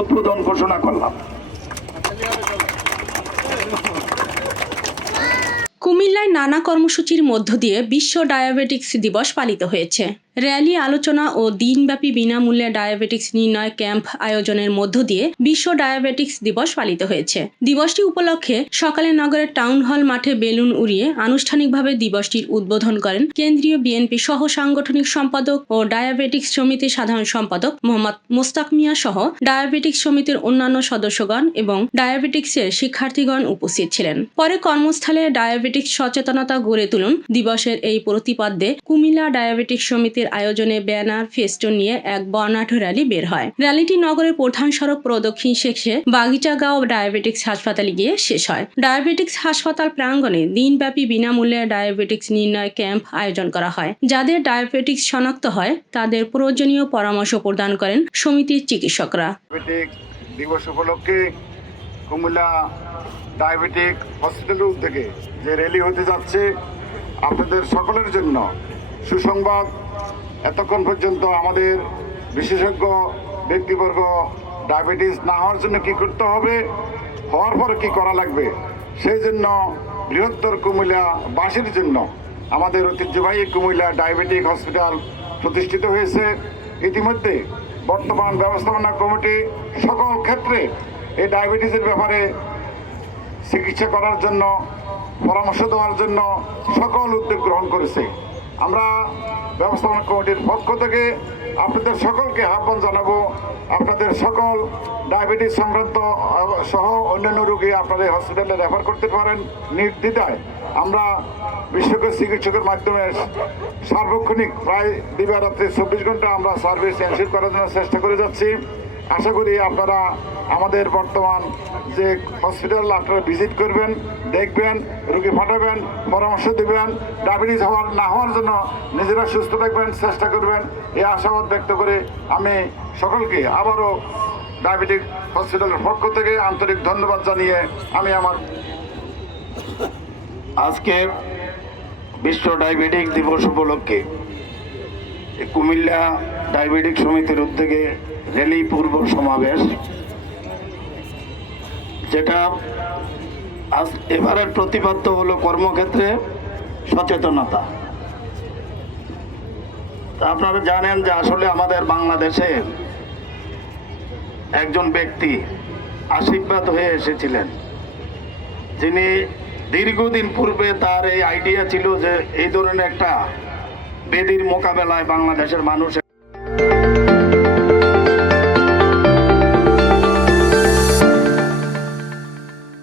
উদ্বোধন ঘোষণা করলাম। কুমিল্লায় নানা কর্মসূচির মধ্য দিয়ে বিশ্ব ডায়াবেটিক্স দিবস পালিত হয়েছে। র্যালি, আলোচনা ও দিনব্যাপী বিনামূল্যে ডায়াবেটিক্স নির্ণয় ক্যাম্প আয়োজনের মধ্য দিয়ে বিশ্ব ডায়াবেটিক্স দিবস পালিত হয়েছে। দিবসটি উপলক্ষে সকালে নগরের টাউন হল মাঠে বেলুন উড়িয়ে আনুষ্ঠানিকভাবে দিবসটির উদ্বোধন করেন কেন্দ্রীয় বিএনপি সহ সাংগঠনিক সম্পাদক ও ডায়াবেটিক্স সমিতির সাধারণ সম্পাদক মোহাম্মদ মোস্তাক মিয়া সহ ডায়াবেটিক্স সমিতির অন্যান্য সদস্যগণ এবং ডায়াবেটিক্সের শিক্ষার্থীগণ উপস্থিত ছিলেন। পরে কর্মস্থলে ডায়াবেটিক্স সচেতনতা গড়ে তুলুন দিবসের এই প্রতিপাদ্যে কুমিল্লা ডায়াবেটিক্স সমিতির আয়োজনে ব্যানার, ফেস্টুন নিয়ে এক বর্ণাঢ্য র্যালি বের হয়। র্যালিটি নগরের প্রধান সড়ক প্রদক্ষিণ শেষে বাগিচাগাঁও ডায়াবেটিক্স হাসপাতালে গিয়ে শেষ হয়। ডায়াবেটিক্স হাসপাতাল প্রাঙ্গণে দিনব্যাপী বিনামূল্যে ডায়াবেটিক্স নির্ণয় ক্যাম্প আয়োজন করা হয়। যাদের ডায়াবেটিক্স শনাক্ত হয়, তাদের প্রয়োজনীয় পরামর্শ প্রদান করেন সমিতির চিকিৎসকরা। দিবস উপলক্ষে কুমিল্লা ডায়াবেটিক হসপিটালের উদ্যোগে যে র্যালি হতে যাচ্ছে, আপনাদের সকলের জন্য সুসংবাদ। এতক্ষণ পর্যন্ত আমাদের বিশেষজ্ঞ ব্যক্তিবর্গ ডায়াবেটিস না হওয়ার জন্য কি করতে হবে, হওয়ার পর কি করা লাগবে, সেই জন্য বৃহত্তর কুমিল্লাবাসীর জন্য আমাদের ঐতিহ্যবাহী কুমিল্লা ডায়াবেটিক হসপিটাল প্রতিষ্ঠিত হয়েছে। ইতিমধ্যে বর্তমান ব্যবস্থাপনা কমিটি সকল ক্ষেত্রে এই ডায়াবেটিসের ব্যাপারে চিকিৎসা করার জন্য, পরামর্শ দেওয়ার জন্য সকল উদ্যোগ গ্রহণ করেছে। আমরা ব্যবস্থাপনা কমিটির পক্ষ থেকে আপনাদের সকলকে আহ্বান জানাব। আপনাদের সকল ডায়াবেটিস সংক্রান্ত সহ অন্যান্য রোগী আপনাদের হসপিটালে রেফার করতে পারেন নির্দ্বিধায়। আমরা বিশেষজ্ঞ চিকিৎসকের মাধ্যমে সার্বক্ষণিক প্রায় দিবারাত্রি চব্বিশ ঘণ্টা আমরা সার্ভিস এনশিওর করার জন্য চেষ্টা করে যাচ্ছি। আশা করি আপনারা আমাদের বর্তমান যে হসপিটাল আপনারা ভিজিট করবেন, দেখবেন, রুগী পাঠাবেন, পরামর্শ দেবেন ডায়াবেটিস হওয়ার, না হওয়ার জন্য নিজেরা সুস্থ থাকবেন, চেষ্টা করবেন। এই আশাবাদ ব্যক্ত করে আমি সকলকে আবারও ডায়াবেটিক হসপিটালের পক্ষ থেকে আন্তরিক ধন্যবাদ জানিয়ে আমি আমার আজকে বিশ্ব ডায়াবেটিক দিবস উপলক্ষে কুমিল্লা ডায়াবেটিক সমিতির উদ্যোগে র্যালি পূর্ব সমাবেশ, যেটা আজ এবারের প্রতিপাদ্য হলো কর্মক্ষেত্রে সচেতনতা। আপনারা জানেন যে আসলে আমাদের বাংলাদেশে একজন ব্যক্তি আশীর্বাদ হয়ে এসেছিলেন। যিনি দীর্ঘদিন পূর্বে তার এই আইডিয়া ছিল যে এই ধরনের একটা বেদির মোকাবেলায় বাংলাদেশের মানুষ